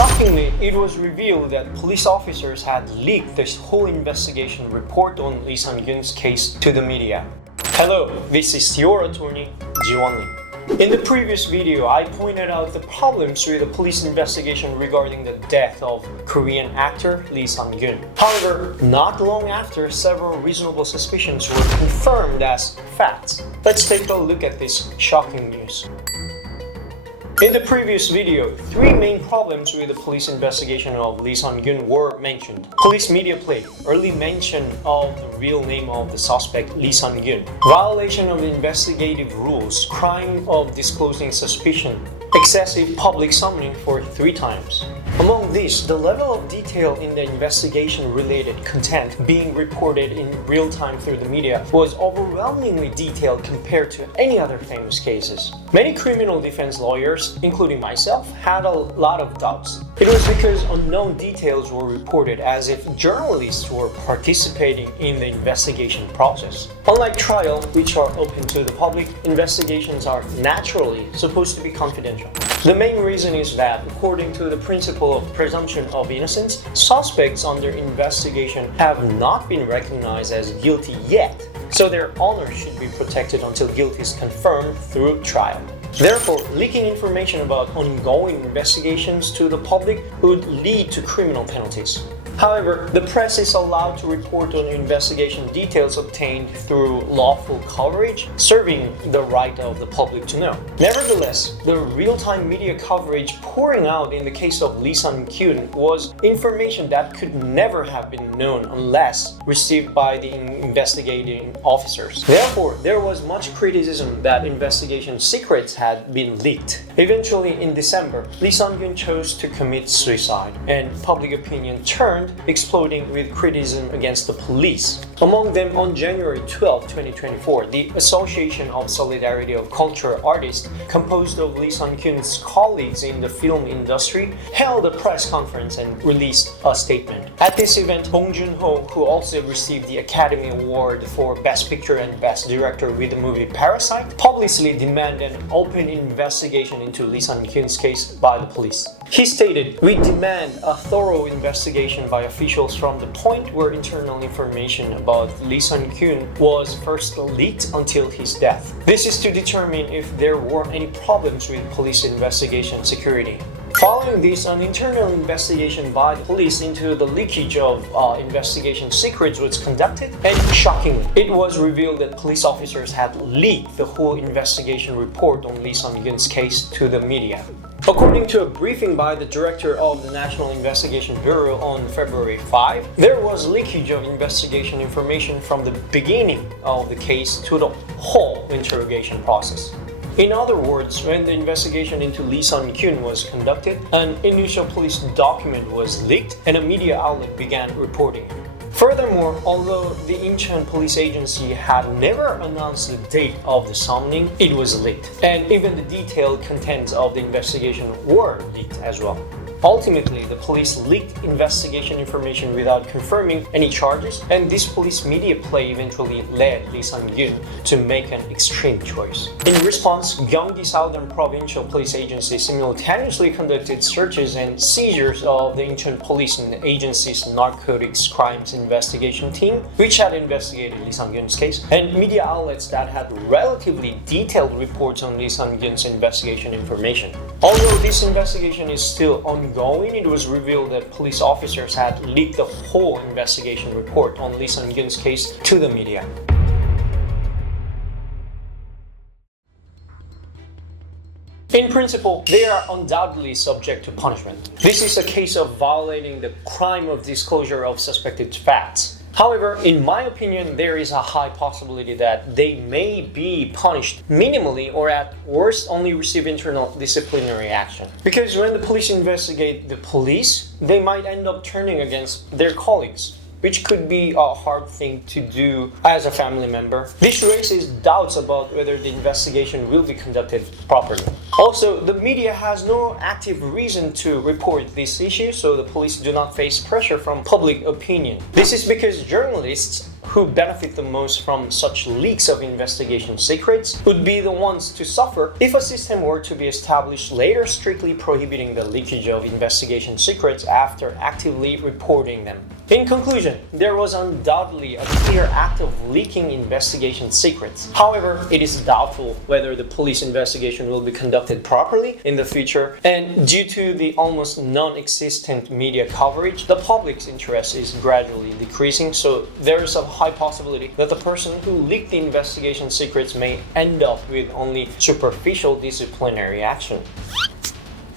Shockingly, it was revealed that police officers had leaked the whole investigation report on Lee Sun-gyun's case to the media. Hello, this is your attorney, Jiwon Lee. In the previous video, I pointed out the problems with the police investigation regarding the death of Korean actor Lee Sun-gyun. However, not long after, several reasonable suspicions were confirmed as facts. Let's take a look at this shocking news. In the previous video, three main problems with the police investigation of Lee Sun-gyun were mentioned. Police media play, early mention of the real name of the suspect Lee Sun-gyun, violation of investigative rules, crime of disclosing suspicion, excessive public summoning for 3 times. Among these, the level of detail in the investigation-related content being reported in real time through the media was overwhelmingly detailed compared to any other famous cases. Many criminal defense lawyers, including myself, had a lot of doubts. It was because unknown details were reported as if journalists were participating in the investigation process. Unlike trial, which are open to the public, investigations are naturally supposed to be confidential. The main reason is that, according to the principle of presumption of innocence, suspects under investigation have not been recognized as guilty yet, so their honor should be protected until guilt is confirmed through trial. Therefore, leaking information about ongoing investigations to the public would lead to criminal penalties. However, the press is allowed to report on investigation details obtained through lawful coverage, serving the right of the public to know. Nevertheless, the real-time media coverage pouring out in the case of Lee Sun-kyun was information that could never have been known unless received by the investigating officers. Therefore, there was much criticism that investigation secrets had been leaked. Eventually, in December, Lee Sun-gyun chose to commit suicide, and public opinion turned, exploding with criticism against the police. Among them, on January 12, 2024, the Association of Solidarity of Cultural Artists, composed of Lee Sun-kyun's colleagues in the film industry, held a press conference and released a statement. At this event, Bong Joon-ho, who also received the Academy Award for Best Picture and Best Director with the movie Parasite, publicly demanded an open investigation into Lee Sun-kyun's case by the police. He stated, "We demand a thorough investigation by officials from the point where internal information about Lee Sun-kyun was first leaked until his death. This is to determine if there were any problems with police investigation security." Following this, an internal investigation by the police into the leakage of investigation secrets was conducted, and shockingly, it was revealed that police officers had leaked the whole investigation report on Lee Sun-gyun's case to the media. According to a briefing by the director of the National Investigation Bureau on February 5, there was leakage of investigation information from the beginning of the case to the whole interrogation process. In other words, when the investigation into Lee Sun-kyun was conducted, an initial police document was leaked and a media outlet began reporting. Furthermore, although the Incheon Police Agency had never announced the date of the summoning, it was leaked, and even the detailed contents of the investigation were leaked as well. Ultimately, the police leaked investigation information without confirming any charges, and this police media play eventually led Lee Sun-gyun to make an extreme choice. In response, Gyeonggi Southern Provincial Police Agency simultaneously conducted searches and seizures of the Incheon Police and the agency's Narcotics Crimes Investigation Team, which had investigated Lee Sun-gyun's case, and media outlets that had relatively detailed reports on Lee Sun-gyun's investigation information. Although this investigation is still ongoing, it was revealed that police officers had leaked the whole investigation report on Lee Sun-gyun's case to the media. In principle, they are undoubtedly subject to punishment. This is a case of violating the crime of disclosure of suspected facts. However, in my opinion, there is a high possibility that they may be punished minimally or at worst only receive internal disciplinary action. Because when the police investigate the police, they might end up turning against their colleagues, which could be a hard thing to do as a family member. This raises doubts about whether the investigation will be conducted properly. Also, the media has no active reason to report this issue, so the police do not face pressure from public opinion. This is because journalists who benefit the most from such leaks of investigation secrets would be the ones to suffer if a system were to be established later strictly prohibiting the leakage of investigation secrets after actively reporting them. In conclusion, there was undoubtedly a clear act of leaking investigation secrets. However, it is doubtful whether the police investigation will be conducted properly in the future, and due to the almost non-existent media coverage, the public's interest is gradually decreasing, so there is a high possibility that the person who leaked the investigation secrets may end up with only superficial disciplinary action.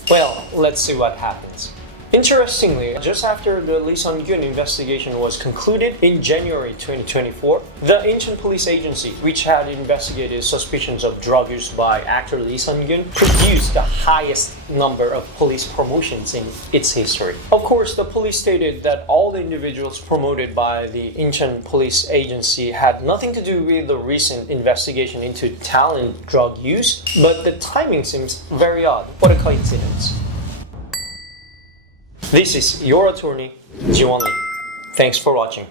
Well, let's see what happens. Interestingly, just after the Lee Sun-gyun investigation was concluded in January 2024, the Incheon Police Agency, which had investigated suspicions of drug use by actor Lee Sun-gyun, produced the highest number of police promotions in its history. Of course, the police stated that all the individuals promoted by the Incheon Police Agency had nothing to do with the recent investigation into talent drug use, but the timing seems very odd. What a coincidence. This is your attorney, Jiwon Lee. Thanks for watching.